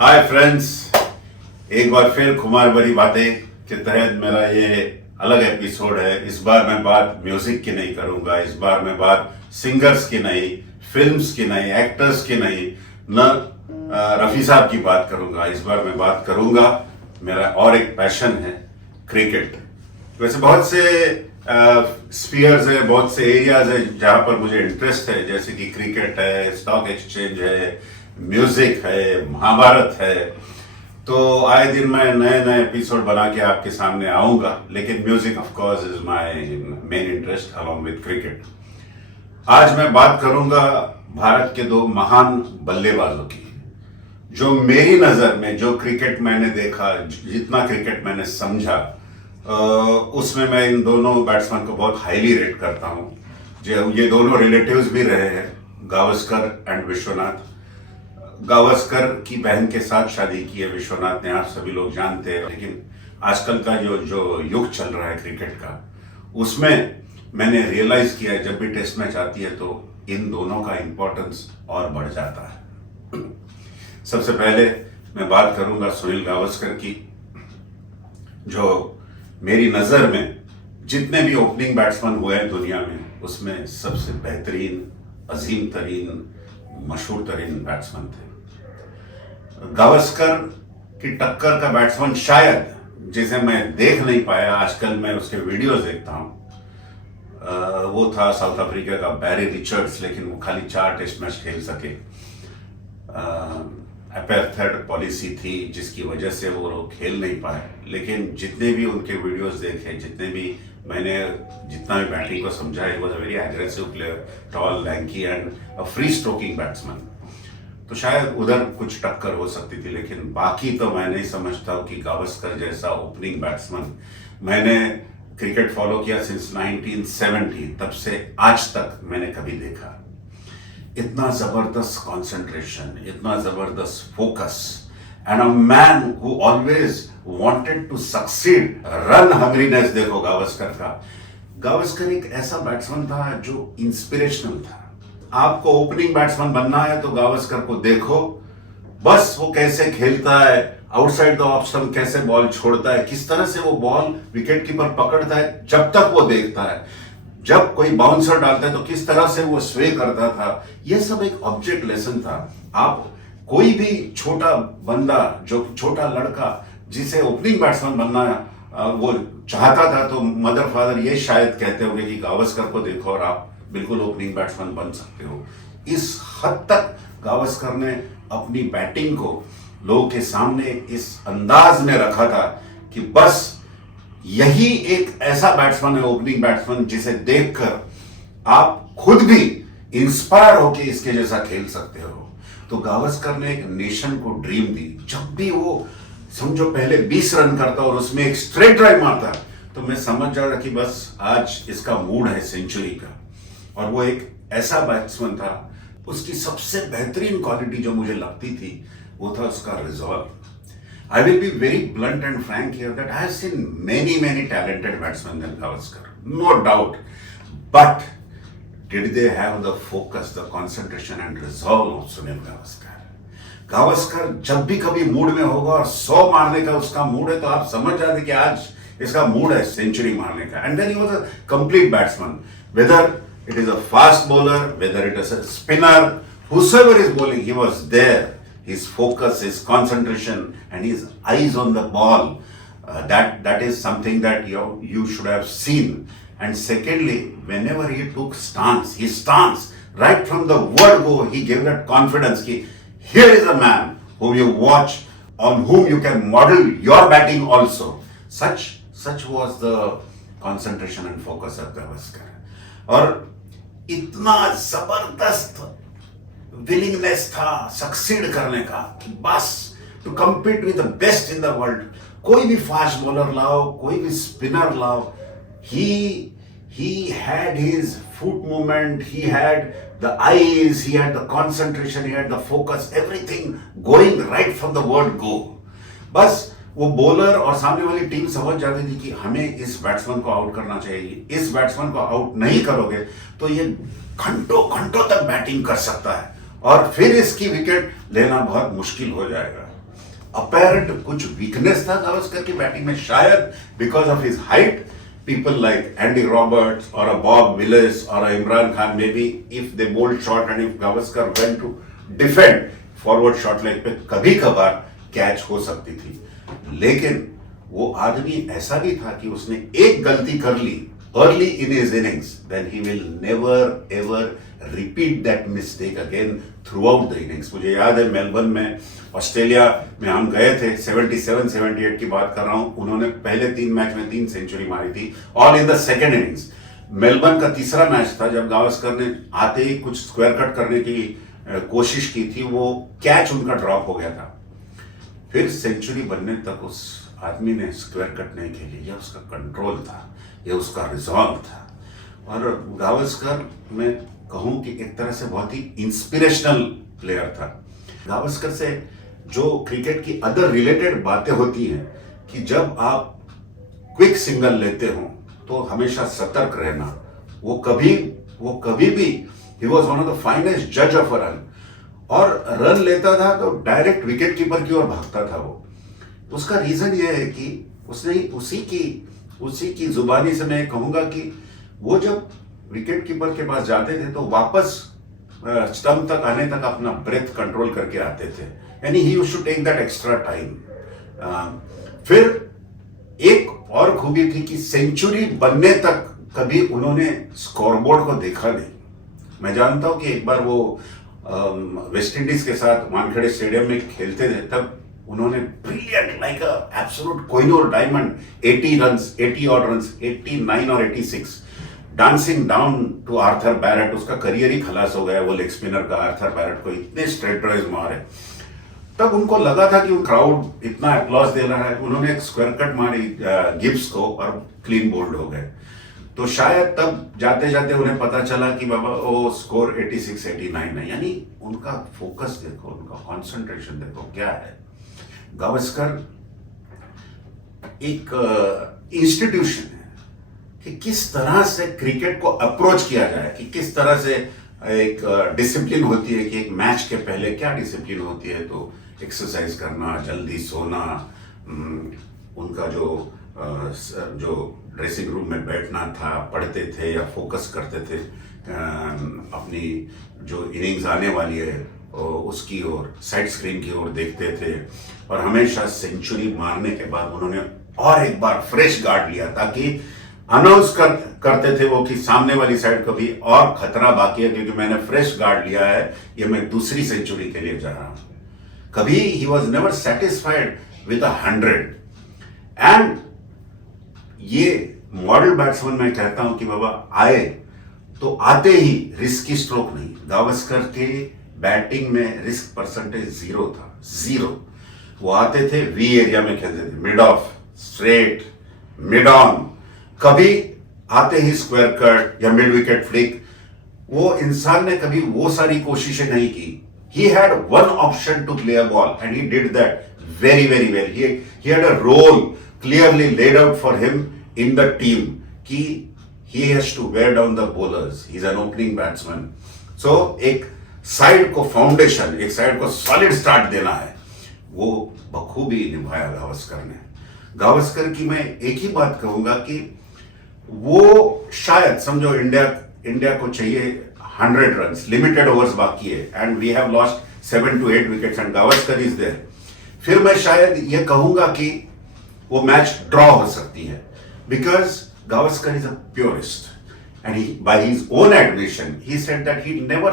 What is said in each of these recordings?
Hi friends, एक बार फिर खुमार भरी बातें के तहत मेरा ये अलग एपिसोड है। इस बार मैं बात म्यूजिक की नहीं करूंगा, इस बार मैं बात सिंगर्स की नहीं, फिल्म्स की नहीं, एक्टर्स की नहीं, न रफी साहब की बात करूंगा। इस बार मैं बात करूंगा, मेरा और एक पैशन है क्रिकेट। वैसे बहुत से स्पीयर्स है, बहुत से एरियाज है जहां पर मुझे इंटरेस्ट है, जैसे कि क्रिकेट है, स्टॉक एक्सचेंज है, म्यूजिक है, महाभारत है। तो आए दिन मैं नए नए एपिसोड बना के आपके सामने आऊंगा, लेकिन music of course is my main interest along with cricket. आज मैं बात करूंगा भारत के दो महान बल्लेबाजों की, जो मेरी नजर में, जो क्रिकेट मैंने देखा, जितना क्रिकेट मैंने समझा, उसमें मैं इन दोनों बैट्समैन को बहुत हाईली रेट करता हूं। जो ये दोनों रिलेटिव्स भी रहे हैं, गावस्कर एंड विश्वनाथ। गावस्कर की बहन के साथ शादी की है विश्वनाथ ने, आप सभी लोग जानते हैं। लेकिन आजकल का जो युग चल रहा है क्रिकेट का, उसमें मैंने रियलाइज किया है जब भी टेस्ट मैच आती है तो इन दोनों का इंपॉर्टेंस और बढ़ जाता है। सबसे पहले मैं बात करूंगा सुनील गावस्कर की, जो मेरी नजर में जितने भी ओपनिंग बैट्समैन हुए हैं दुनिया में, उसमें सबसे बेहतरीन, अजीम तरीन, मशहूर तरीन बैट्समैन थे। गावस्कर की टक्कर का बैट्समैन शायद, जिसे मैं देख नहीं पाया, आजकल मैं उसके वीडियोस देखता हूं, वो था साउथ अफ्रीका का बैरी रिचर्ड्स। लेकिन वो खाली 4 टेस्ट मैच खेल सके। अपेर्थेड पॉलिसी थी जिसकी वजह से वो लोग खेल नहीं पाए। लेकिन जितने भी उनके वीडियोस देखे, जितना भी बैटिंग को समझा, he was a very aggressive player, tall, lanky and a free stroking batsman. तो शायद उधर कुछ टक्कर हो सकती थी, लेकिन बाकी तो मैं नहीं समझता हूं कि गावस्कर जैसा ओपनिंग बैट्समैन, मैंने क्रिकेट फॉलो किया सिंस 1970, तब से आज तक मैंने कभी देखा। इतना जबरदस्त कंसंट्रेशन, इतना जबरदस्त focus, and a man who always wanted to succeed, run hungriness देखो गावस्कर का। गावस्कर एक ऐसा बैट्समैन था जो इंस्पिरेशनल था। आपको ओपनिंग बैट्समैन बनना है तो गावस्कर को देखो, बस वो कैसे खेलता है, आउटसाइड द ऑफ स्टंप कैसे बॉल छोड़ता है, किस तरह से वो बॉल विकेट कीपर पकड़ता है जब तक वो देखता है, जब कोई बाउंसर डालता है तो किस तरह से वो स्वे करता था, ये सब एक ऑब्जेक्ट लेसन था। आप कोई भी छोटा बंदा, जो छोटा लड़का जिसे ओपनिंग बैट्समैन बनना वो चाहता था, तो मदर फादर ये शायद कहते होंगे कि गावस्कर को देखो और आप बिल्कुल ओपनिंग बैट्समैन बन सकते हो। इस हद तक गावस्कर ने अपनी बैटिंग को लोगों के सामने इस अंदाज में रखा था कि बस यही एक ऐसा बैट्समैन है, ओपनिंग बैट्समैन, जिसे देखकर आप खुद भी इंस्पायर होकर इसके जैसा खेल सकते हो। तो गावस्कर ने एक नेशन को ड्रीम दी। जब भी वो समझो पहले 20 रन करता और उसमें एक स्ट्रेट ड्राइव मारता, तो मैं समझ जा रहा कि बस आज इसका मूड है सेंचुरी का। और वो एक ऐसा बैट्समैन था, उसकी सबसे बेहतरीन क्वालिटी जो मुझे लगती थी वो था उसका resolve. I will be very blunt and frank here that I have seen many talented batsmen than Gavaskar, no doubt. But did they have the focus, the concentration and resolve of Sunil Gavaskar? Gavaskar जब भी कभी mood में होगा और 100 मारने का उसका mood है, तो आप समझ जाते कि आज इसका मूड है सेंचुरी मारने का। And then he was a complete batsman, whether it is a fast bowler, whether it is a spinner, whosoever is bowling, he was there. His focus, his concentration, and his eyes on the ball, that is something that you should have seen. And secondly, whenever he took stance, his stance, right from the word go, he gave that confidence कि here is a man whom you watch, on whom you can model your batting also. Such was the concentration and focus of Gavaskar. और इतना जबरदस्त willingness था succeed करने का कि बस to compete with the best in the world. कोई भी फास्ट बॉलर लाओ, कोई भी स्पिनर लाओ, he had his foot movement, he had the eyes, he had the concentration, he had the focus, everything going right from the word go. बस वो bowler और सामने वाली टीम समझ जाती थी कि हमें इस बैट्समैन को आउट करना चाहिए, इस बैट्समैन को आउट नहीं करोगे तो ये घंटों घंटों तक बैटिंग कर सकता है और फिर इसकी विकेट लेना बहुत मुश्किल हो जाएगा। अपेरेंट कुछ वीकनेस था गावस्कर की बैटिंग में, शायद because of his height. People like Andy Roberts or a Bob Willis or a Imran Khan, maybe if they bowled short and if Gavaskar went to defend forward short leg पे कभी कभार catch हो सकती थी. लेकिन वो आदमी ऐसा भी था कि उसने एक गलती कर ली early in his innings, then he will never ever repeat that mistake again throughout the innings. मुझे याद है मेलबर्न में ऑस्ट्रेलिया में हम गए थे, 77-78 की बात कर रहा हूं. उन्होंने पहले 3 मैच में 3 सेंचुरी मारी थी, all in the second innings. Melbourne का तीसरा मैच था जब गावस्कर ने आते ही कुछ स्क्वायर कट करने की कोशिश की थी, वो कैच उनका ड्रॉप हो गया था. फिर सेंचुरी बनने तक उस आदमी ने स्क्वायर कट नहीं खेली. यह उसका कंट्रोल था, यह उसका रिजॉल्व था. और गावस्कर मैं कहूं कि एक तरह से बहुत ही इंस्पिरेशनल प्लेयर था. गावस्कर से जो क्रिकेट की अदर रिलेटेड बातें होती हैं कि जब आप क्विक सिंगल लेते हो तो हमेशा सतर्क रहना. वो कभी भी he was one of the finest जज ऑफ अ रन. और रन लेता था तो डायरेक्ट विकेट कीपर की ओर भागता था वो. उसका रीजन ये है कि उसने उसी की जुबानी से मैं कहूंगा कि वो जब विकेट कीपर के पास जाते थे तो वापस स्टंप तक आने तक अपना ब्रेथ कंट्रोल करके आते थे. यानी he used to take that extra time. फिर एक और खूबी थी कि सेंचुरी बनने तक कभी उन्होंने स्कोरबोर्ड को देखा नहीं. मैं जानता हूं कि एक बार वो वेस्ट इंडीज के साथ वानखेड़े स्टेडियम में खेलते थे, तब उन्होंने brilliant like a absolute Kohinoor diamond 80 odd runs 89 और 86 dancing down to Arthur Barrett. उसका करियर ही खलास हो गया वो लेग स्पिनर का. आर्थर बैरेट को इतने स्ट्रेट ड्राइव्स मारे, तब उनको लगा था कि वो क्राउड इतना अप्लॉज दे रहा है. उन्होंने एक स्क्वायर कट मारी गिब्स को और क्लीन बोल्ड हो गए. तो शायद तब जाते जाते उन्हें पता चला कि बाबा वो स्कोर 86-89 है. यानी उनका फोकस देखो, उनका कॉन्सेंट्रेशन देखो क्या है. गावस्कर एक इंस्टीट्यूशन है कि किस तरह से क्रिकेट को अप्रोच किया जाए, कि किस तरह से एक डिसिप्लिन होती है कि एक मैच के पहले क्या डिसिप्लिन होती है. तो एक्सरसाइज करना, जल्दी सोना, उनका जो ड्रेसिंग रूम में बैठना था, पढ़ते थे या फोकस करते थे अपनी जो इनिंग्स आने वाली है उसकी ओर, साइड स्क्रीन की ओर देखते थे. और हमेशा सेंचुरी मारने के बाद उन्होंने और एक बार फ्रेश गार्ड लिया ताकि अनाउंस करते थे वो कि सामने वाली साइड को भी और खतरा बाकी है, क्योंकि मैंने फ्रेश गार्ड लिया है, ये मैं दूसरी सेंचुरी के लिए जा रहा हूं. कभी he was never satisfied with 100. And ये मॉडल बैट्समैन मैं कहता हूं कि बाबा आए तो आते ही रिस्की स्ट्रोक नहीं. गावस्कर के बैटिंग में रिस्क परसेंटेज 0 था, 0. वो आते थे वी एरिया में खेलते थे, mid of, straight, mid on. कभी आते ही स्क्वायर कट या मिड विकेट फ्लिक. वो इंसान ने कभी वो सारी कोशिशें नहीं की. He had one option to play a ball and he did that very, very well. He had a role clearly laid out for him in the team कि he has to wear down the bowlers. He's an opening batsman. So एक side को foundation, एक side को solid start देना है, वो बखूबी निभाया गावस्कर ने. गावस्कर की मैं एक ही बात कहूंगा कि वो शायद समझो इंडिया को चाहिए 100 रन्स, लिमिटेड ओवर्स बाकी है and we have lost 7 to 8 wickets and Gavaskar is there. फिर मैं शायद ये कहूंगा कि वो मैच ड्रॉ हो सकती है, because Gavaskar is a purist and by his own admission he said that he never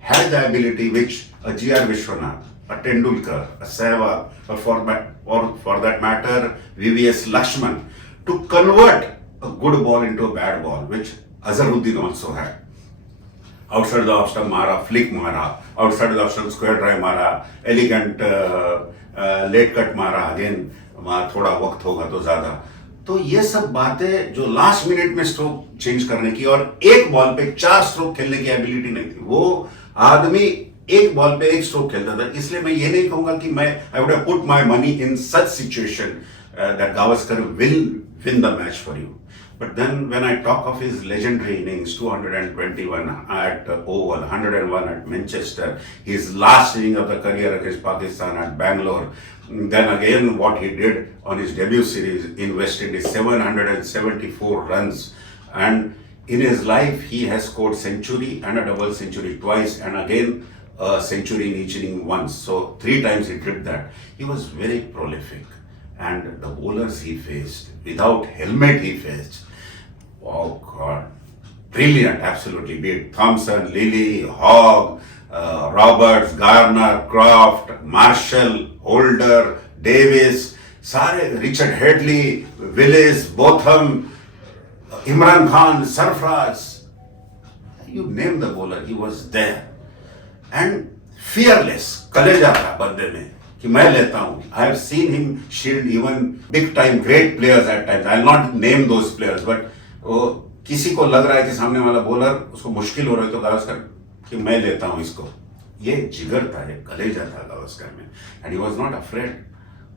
had the ability which a G.R. Vishwanath, a Tendulkar, a Sehwag, or for that matter V.V.S. Lakshman, to convert a good ball into a bad ball, which Azharuddin also had. Outside the off stump mara, flick mara, outside the off stump square drive mara, elegant late cut mara, again थोड़ा वक्त होगा तो ज्यादा. तो ये सब बातें जो लास्ट मिनट में स्ट्रोक चेंज करने की और एक बॉल पे 4 स्ट्रोक खेलने की एबिलिटी नहीं थी. वो आदमी एक बॉल पे 1 स्ट्रोक खेलता था. इसलिए मैं ये नहीं कहूंगा कि मैं I would have put my money in such situation that Gavaskar will win the match for you. But then when I talk of his legendary innings, 221 at Oval, 101 at Manchester, his last inning of the career against Pakistan at Bangalore, then again what he did on his debut series in West Indies, 774 runs. And in his life, he has scored century and a double century twice, and again a century in each inning once. So 3 times he did that. He was very prolific. And the bowlers he faced, without helmet he faced, oh God, brilliant, absolutely. Be it Thompson, Lilly, Hogg, Roberts, Garner, Croft, Marshall, Holder, Davis, सारे, Richard Headley, Willis, Botham, Imran Khan, Sarfraz, you name the bowler, he was there. And fearless, कलेजा था बंदे में कि मैं लेता हूँ. I have seen him shield even big time great players at times. I will not name those players, but किसी को लग रहा है कि सामने वाला बॉलर उसको मुश्किल हो रहा है तो गावस्कर कि मैं लेता हूँ इसको. ये जिगर था, ये कलेजा था गावस्कर में. And he was not afraid.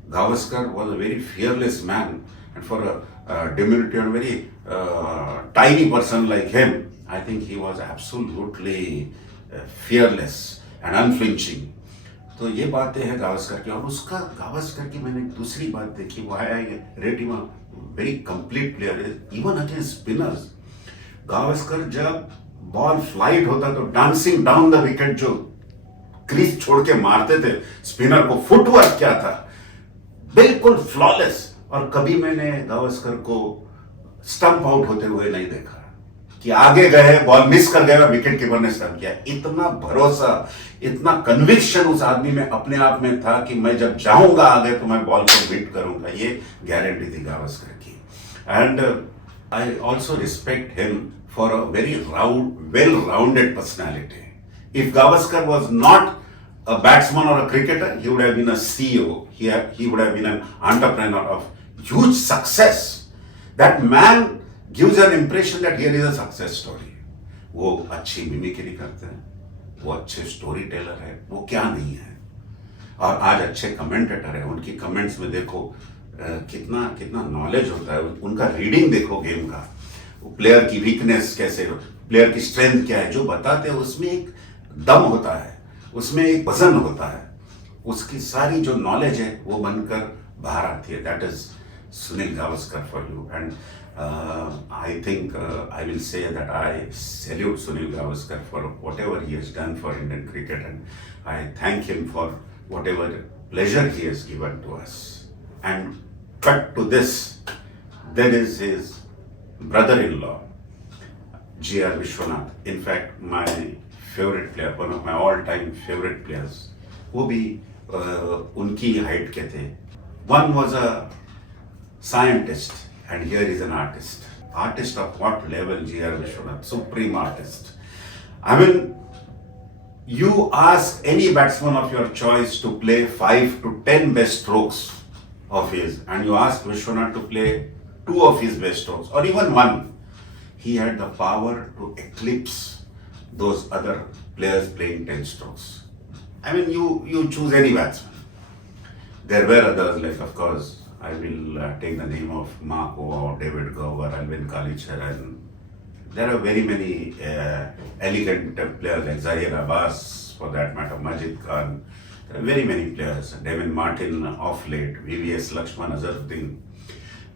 Gavaskar was a very fearless man, and for a diminutive and very tiny person like him, I think he was absolutely fearless and unflinching. तो ये बातें हैं गावस्कर की. और उसका गावस्कर की मैंने दूसरी बात देखी, वो है rate him very complete player even against spinners. Gavaskar जब बॉल फ्लाइट होता तो डांसिंग डाउन द विकेट जो क्रीज छोड़ के मारते थे स्पिनर को, फुटवर्क क्या था, बिल्कुल फ्लॉलेस. और कभी मैंने गावस्कर को स्टंप आउट होते हुए नहीं देखा कि आगे गए, बॉल मिस कर गया और विकेट कीपर ने स्टंप किया. इतना भरोसा, इतना कन्विक्शन उस आदमी में अपने आप में था कि मैं जब जाऊंगा आगे तो मैं बॉल को हिट करूंगा. ये गारंटी थी गावस्कर की. And I also respect him for a very well rounded personality. If Gavaskar was not a batsman or a cricketer, he would have been a CEO. He would have been an entrepreneur of huge success. That man gives an impression that here is a success story. वो अच्छी mimicry करते हैं, वो अच्छे story teller है, वो क्या नहीं है. और आज अच्छे कमेंटेटर है. उनकी कमेंट्स में देखो कितना कितना नॉलेज होता है. उनका रीडिंग देखो गेम का, प्लेयर की वीकनेस कैसे, प्लेयर की स्ट्रेंथ क्या है, जो बताते हैं उसमें एक दम होता है, उसमें एक वजन होता है. उसकी सारी जो नॉलेज है वो बनकर बाहर आती है. That is Sunil Gavaskar for you. And I think I will say that I salute Sunil Gavaskar for whatever he has done for Indian cricket, and I thank him for whatever pleasure he has given to us. And cut to this, there is his brother-in-law, G.R. Vishwanath. In fact, my favorite player, one of my all-time favorite players, वो भी उनकी height के थे. One was a scientist and here is an artist. Artist of what level? G.R. Vishwanath, supreme artist. I mean, you ask any batsman of your choice to play 5 to 10 best strokes of his, and you ask Vishwanath to play 2 of his best strokes, or even 1, he had the power to eclipse those other players playing 10 strokes. I mean, you choose any batsman. There were others, like of course, I will take the name of Marco or David Gower, Alvin Kalicher, and there are very many elegant players like Zahir Abbas, for that matter, Majid Khan. There are very many players, Devin Martin of late, VVS Lakshman Azharuddin.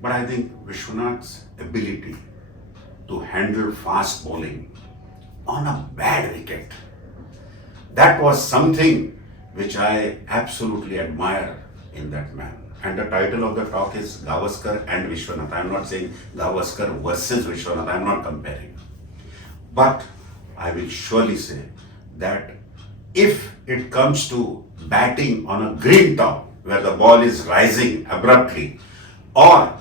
But I think Vishwanath's ability to handle fast bowling on a bad wicket, that was something which I absolutely admire in that man. And the title of the talk is Gavaskar and Vishwanath. I am not saying Gavaskar versus Vishwanath, I am not comparing. But I will surely say that if it comes to batting on a green top where the ball is rising abruptly, or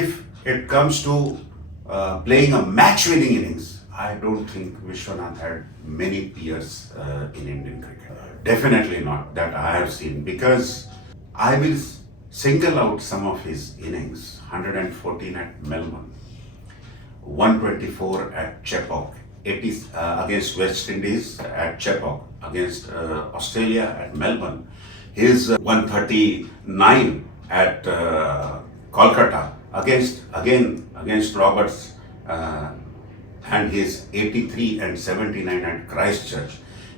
if it comes to playing a match-winning innings, I don't think Vishwanath had many peers in Indian cricket. Definitely not that I have seen, because I will single out some of his innings. 114 at Melbourne, 124 at Chepauk, 80 against West Indies at Chepauk, against Australia at Melbourne, his 139 at Kolkata, against again against Roberts and his 83 and 79 at Christchurch,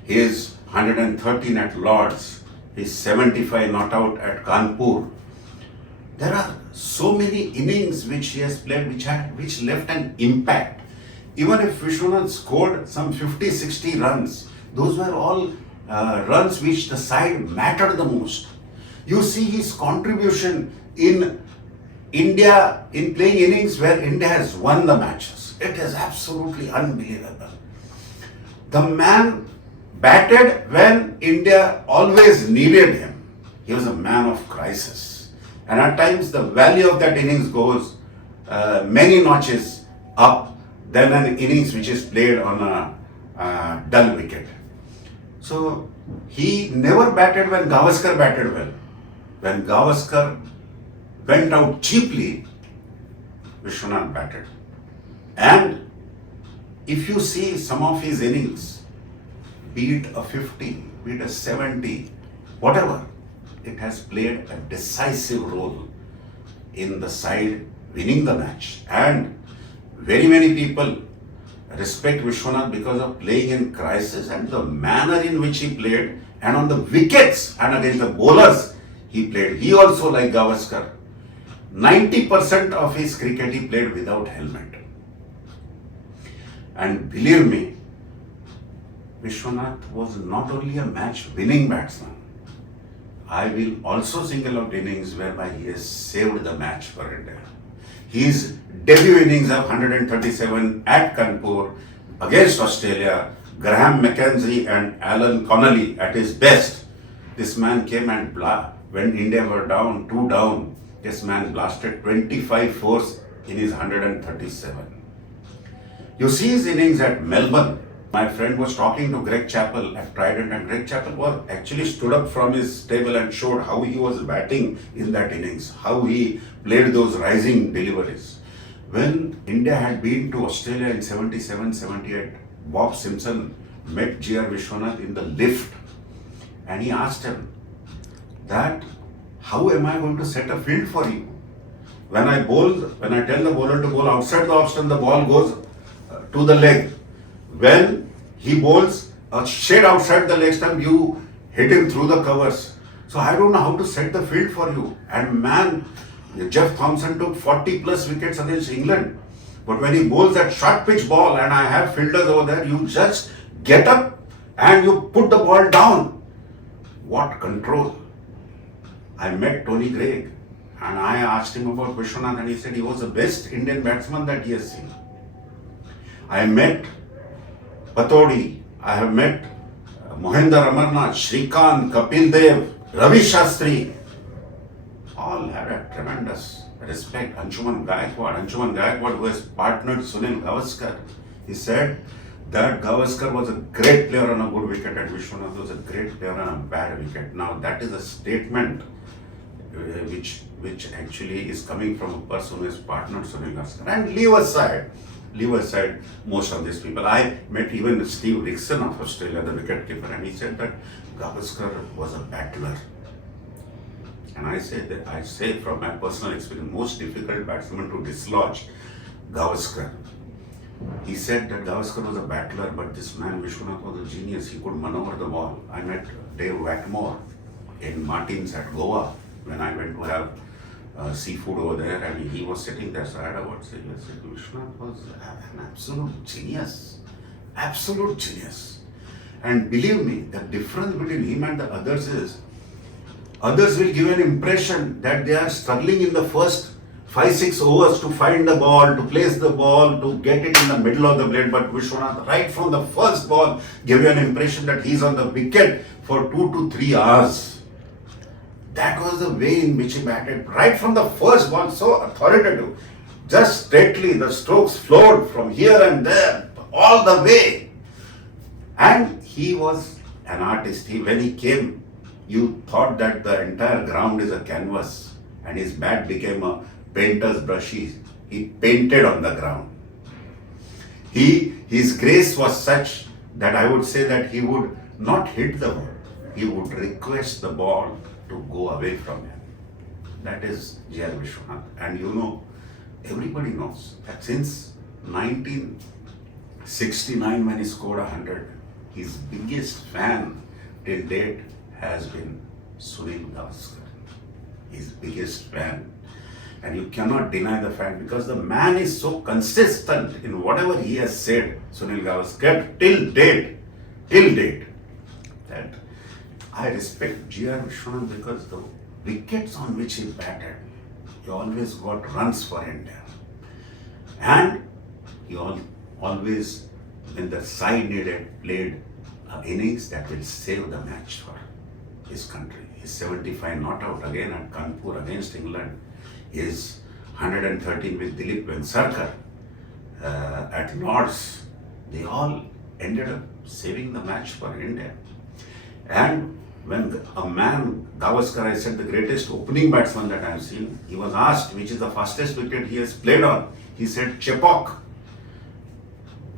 his 113 at Lord's, his 75 not out at Kanpur. There are so many innings which he has played which left an impact. Even if Vishwanath scored some 50-60 runs, those were all runs which the side mattered the most. You see his contribution in India in playing innings where India has won the matches. It is absolutely unbelievable. The man batted when India always needed him. He was a man of crisis. And at times the value of that innings goes many notches up than an innings which is played on a dull wicket. So he never batted when Gavaskar batted well. When Gavaskar went out cheaply, Vishwanath batted. And if you see some of his innings, be it a 50, be it a 70, whatever, it has played a decisive role in the side winning the match. And very many people respect Vishwanath because of playing in crisis and the manner in which he played, and on the wickets and against the bowlers he played. He also, like Gavaskar, 90% of his cricket he played without helmet. And believe me, Vishwanath was not only a match-winning batsman. I will also single out innings whereby he has saved the match for India. His debut innings of 137 at Kanpur against Australia, Graham Mackenzie and Alan Connolly at his best. This man came and when India were down, 2 down, this man blasted 25 fours in his 137. You see his innings at Melbourne. My friend was talking to Greg Chappell at Trident, and Greg Chappell was actually stood up from his table and showed how he was batting in that innings, how he played those rising deliveries. When India had been to Australia in 77-78, Bob Simpson met G.R. Vishwanath in the lift, and he asked him that, how am I going to set a field for you? When I tell the bowler to bowl outside the off stump, the ball goes to the leg. When he bowls a shade outside the leg stump, you hit him through the covers. So I don't know how to set the field for you. And man, Jeff Thompson took 40 plus wickets against England. But when he bowls that short pitch ball, and I have fielders over there, you just get up and you put the ball down. What control. I met Tony Greig and I asked him about Vishwanath, and he said he was the best Indian batsman that he has seen. I met Patodi, I have met Mohinder Amarnath, Shrikant, Kapil Dev, Ravi Shastri. All had a tremendous respect. Anshuman Gaikwad, who has partnered Sunil Gavaskar, he said that Gavaskar was a great player on a good wicket and Vishwanath was a great player on a bad wicket. Now that is a statement which actually is coming from a person who has partnered Sunil Gavaskar. And leave aside most of these people. I met even Steve Rickson of Australia, the wicketkeeper, and he said that Gavaskar was a battler. And I say from my personal experience, most difficult batsman to dislodge, Gavaskar. He said that Gavaskar was a battler, but this man Vishwanath was a genius. He could maneuver the ball. I met Dave Watmore in Martins at Goa when I went to have seafood over there, and he was sitting there. So I had a word say, Vishwanath was an absolute genius. Absolute genius. And believe me, the difference between him and the others is, others will give an impression that they are struggling in the first 5-6 overs to find the ball, to place the ball, to get it in the middle of the blade. But Vishwanath, right from the first ball, gave you an impression that he's on the wicket for 2 to 3 hours. That was the way in which he batted. Right from the first ball, so authoritative. Just straightly, the strokes flowed from here and there, all the way. And he was an artist. When he came, you thought that the entire ground is a canvas and his bat became a painter's brush. He painted on the ground. His grace was such that I would say that he would not hit the ball. He would request the ball to go away from him. That is G.R. Vishwanath. And you know, everybody knows that since 1969 when he scored 100, his biggest fan till date has been Sunil Gavaskar. His biggest fan. And you cannot deny the fact because the man is so consistent in whatever he has said, Sunil Gavaskar, till date, that I respect G.R. Vishwanath because the wickets on which he batted, he always got runs for India. And he always, when the side needed, played innings that will save the match for his country. His 75 not out again at Kanpur against England. His 113 with Dilip Vengsarkar at Lords. They all ended up saving the match for India. And when a man, Gavaskar, I said the greatest opening batsman that I have seen, he was asked which is the fastest wicket he has played on. He said Chepauk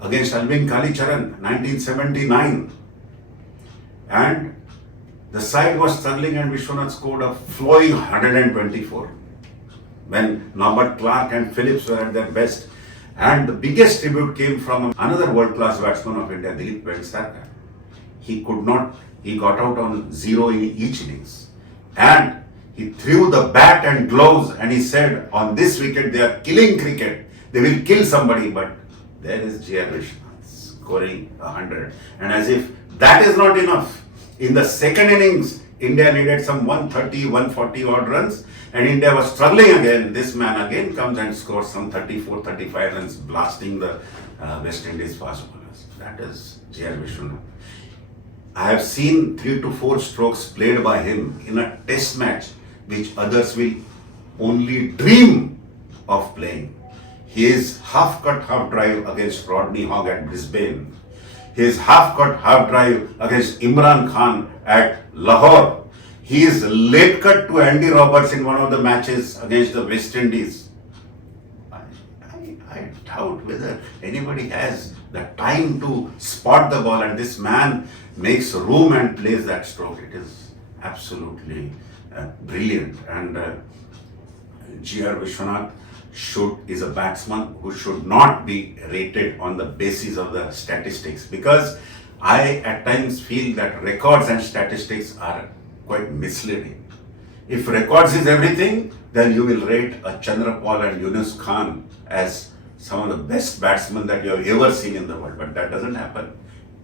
against Alvin Kalicharan, 1979. And the side was struggling and Vishwanath scored a flowing 124 when Norbert Clark and Phillips were at their best. And the biggest tribute came from another world-class batsman of India, Dilip Vengsarkar. He got out on 0 in each innings. And he threw the bat and gloves and he said, on this wicket they are killing cricket. They will kill somebody, but there is G.R. Vishwanath scoring 100. And as if that is not enough, in the second innings, India needed some 130, 140 odd runs and India was struggling again. This man again comes and scores some 34, 35 runs, blasting the West Indies fast bowlers. That is G.R. Vishwanath. I have seen 3 to 4 strokes played by him in a test match which others will only dream of playing. His half-cut half-drive against Rodney Hogg at Brisbane. His half-cut half-drive against Imran Khan at Lahore. His late cut to Andy Roberts in one of the matches against the West Indies. I doubt whether anybody has the time to spot the ball, and this man makes room and plays that stroke. It is absolutely brilliant. And G.R. Vishwanath is a batsman who should not be rated on the basis of the statistics, because I at times feel that records and statistics are quite misleading. If records is everything, then you will rate a Chandrapal and Yunus Khan as some of the best batsmen that you have ever seen in the world, but that doesn't happen.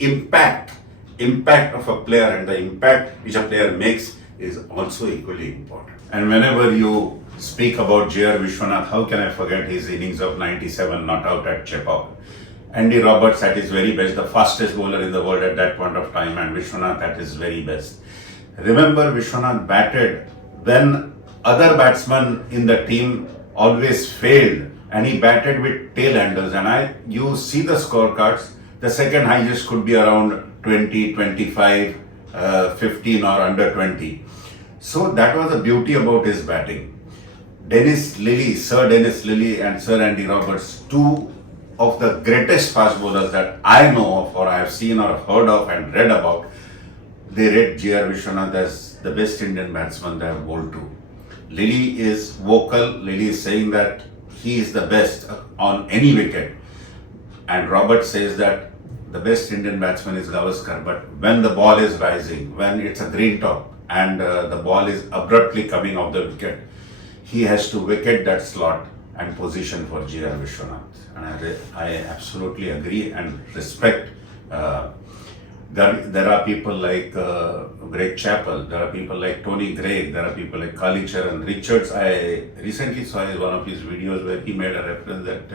Impact of a player and the impact which a player makes is also equally important. And whenever you speak about J.R. Vishwanath, how can I forget his innings of 97 not out at Chepauk? Andy Roberts at his very best, the fastest bowler in the world at that point of time, and Vishwanath at his very best. Remember, Vishwanath batted when other batsmen in the team always failed, and he batted with tail-enders. And you see the scorecards, the second highest could be around 20, 25, 15 or under 20. So that was the beauty about his batting. Sir Dennis Lillee and Sir Andy Roberts, two of the greatest fast bowlers that I know of or I have seen or heard of and read about, they rate G.R. Vishwanath as the best Indian batsman they have bowled to. Lillee is vocal. Lillee is saying that he is the best on any wicket. And Robert says that the best Indian batsman is Gavaskar, but when the ball is rising, when it's a green top and the ball is abruptly coming off the wicket, he has to wicket that slot and position for G.R. Vishwanath. And I absolutely agree and respect. There are people like Greg Chappell, there are people like Tony Gregg, there are people like Kalicharan Richards. I recently saw one of his videos where he made a reference that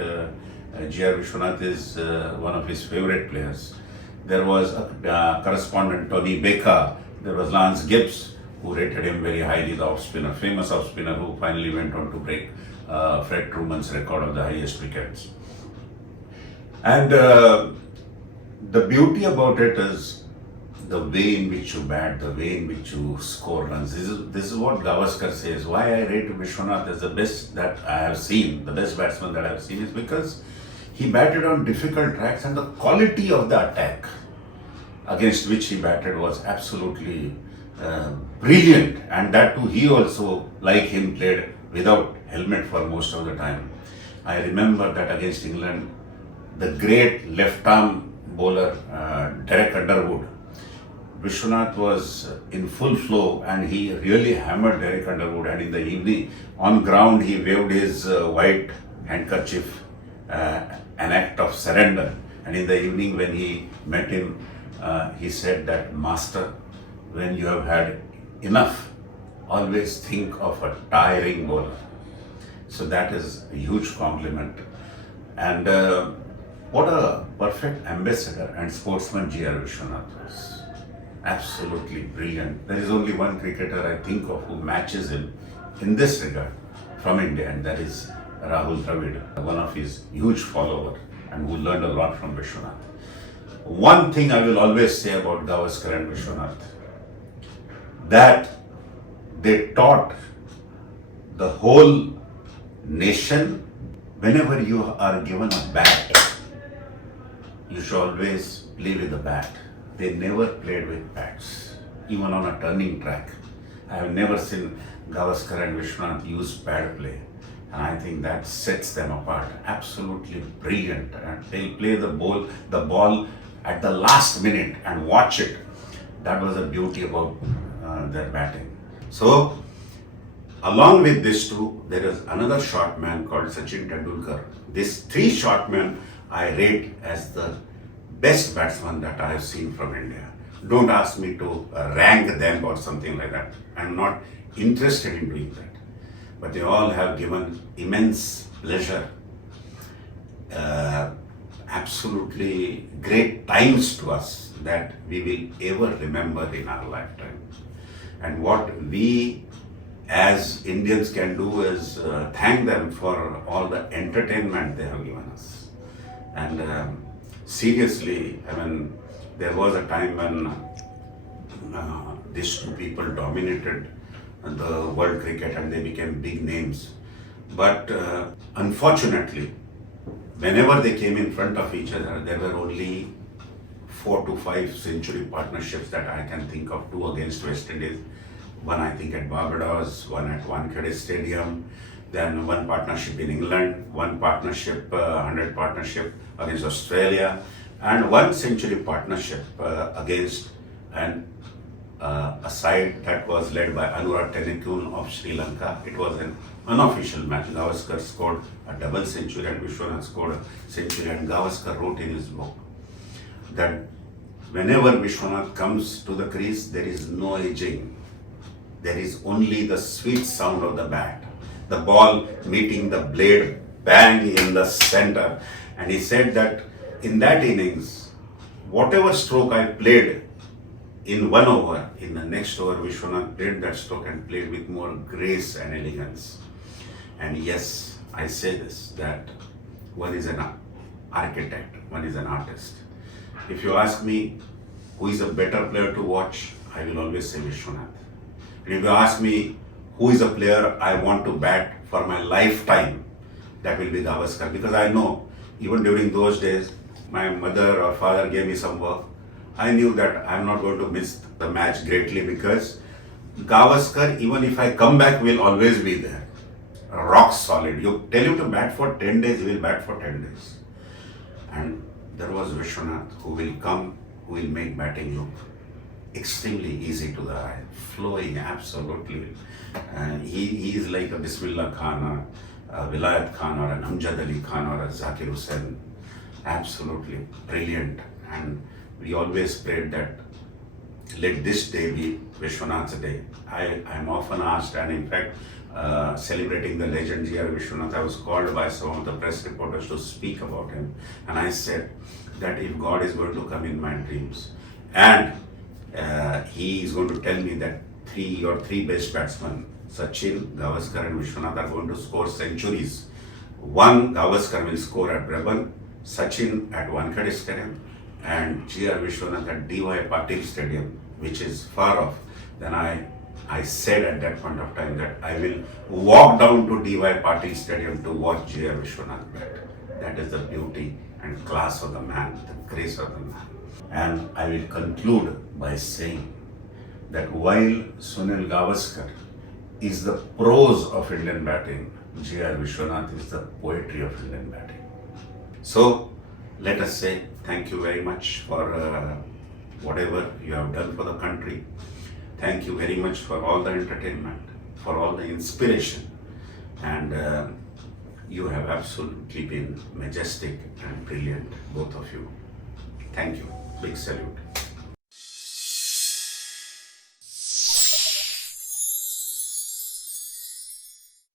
G.R. Vishwanath is one of his favorite players. There was a correspondent, Tony Baker. There was Lance Gibbs, who rated him very highly, the off-spinner, famous off-spinner who finally went on to break Fred Truman's record of the highest wickets. And the beauty about it is the way in which you bat, the way in which you score runs. This is what Gavaskar says. Why I rate Vishwanath as the best that I have seen, the best batsman that I have seen, is because he batted on difficult tracks and the quality of the attack against which he batted was absolutely brilliant. And that too, he also, like him, played without helmet for most of the time. I remember that against England, the great left-arm bowler Derek Underwood, Vishwanath was in full flow and he really hammered Derek Underwood. And in the evening, on ground, he waved his white handkerchief, an act of surrender. And in the evening, when he met him, he said that, Master, when you have had enough, always think of a tiring bowler. So that is a huge compliment. And what a perfect ambassador and sportsman G.R. Vishwanath was. Absolutely brilliant. There is only one cricketer I think of who matches him in this regard from India, and that is Rahul Dravid, one of his huge follower and who learned a lot from Vishwanath. One thing I will always say about Gavaskar and Vishwanath, that they taught the whole nation, whenever you are given a bat, you should always play with the bat. They never played with bats, even on a turning track. I have never seen Gavaskar and Vishwanath use pad play, and I think that sets them apart. Absolutely brilliant. And they'll play the ball at the last minute and watch it. That was the beauty about their batting. So, along with this two, there is another short man called Sachin Tendulkar. These three short men I rate as the best batsman that I have seen from India. Don't ask me to rank them or something like that. I'm not interested in doing that. But they all have given immense pleasure, absolutely great times to us that we will ever remember in our lifetime. And what we as Indians can do is thank them for all the entertainment they have given us. And seriously, I mean, there was a time when these two people dominated the world cricket and they became big names. But unfortunately, whenever they came in front of each other, there were only 4 to 5 century partnerships that I can think of, 2 against West Indies. One I think at Barbados, one at Wankhede Stadium, then one partnership in England, one partnership, 100 partnership against Australia, and 1 century partnership against a side that was led by Anurag Tenekun of Sri Lanka. It was an unofficial match. Gavaskar scored a double century and Vishwanath scored a century, and Gavaskar wrote in his book that whenever Vishwanath comes to the crease, there is no edging. There is only the sweet sound of the bat. The ball meeting the blade bang in the center. And he said that in that innings, whatever stroke I played in 1 over, in the next over, Vishwanath played that stroke and played with more grace and elegance. And yes, I say this, that one is an architect, one is an artist. If you ask me who is a better player to watch, I will always say Vishwanath. And if you ask me who is a player I want to bat for my lifetime, that will be Gavaskar. Because I know, even during those days, my mother or father gave me some work. I knew that I'm not going to miss the match greatly because Gavaskar, even if I come back, will always be there. Rock solid. You tell him to bat for 10 days, he will bat for 10 days. And there was Vishwanath who will come, who will make batting look extremely easy to the eye, flowing absolutely. He is like a Bismillah Khan, a Vilayat Khan, or an Amjad Ali Khan, or a Zakir Hussain. Absolutely brilliant. And we always prayed that let this day be Vishwanath's day. I am often asked, and in fact, celebrating the legend G.R. Vishwanath, I was called by some of the press reporters to speak about him. And I said that if God is going to come in my dreams and he is going to tell me that your three best batsmen, Sachin, Gavaskar and Vishwanath, are going to score centuries. One, Gavaskar will score at Brisbane, Sachin at Wankhede Stadium, and G.R. Vishwanath at D.Y. Patil Stadium, which is far off. Then I said at that point of time that I will walk down to D.Y. Patil Stadium to watch G.R. Vishwanath bat. That is the beauty and class of the man, the grace of the man. And I will conclude by saying that while Sunil Gavaskar is the prose of Indian batting, G.R. Vishwanath is the poetry of Indian batting. So let us say thank you very much for whatever you have done for the country. Thank you very much for all the entertainment, for all the inspiration, and you have absolutely been majestic and brilliant, both of you. Thank you. Big salute.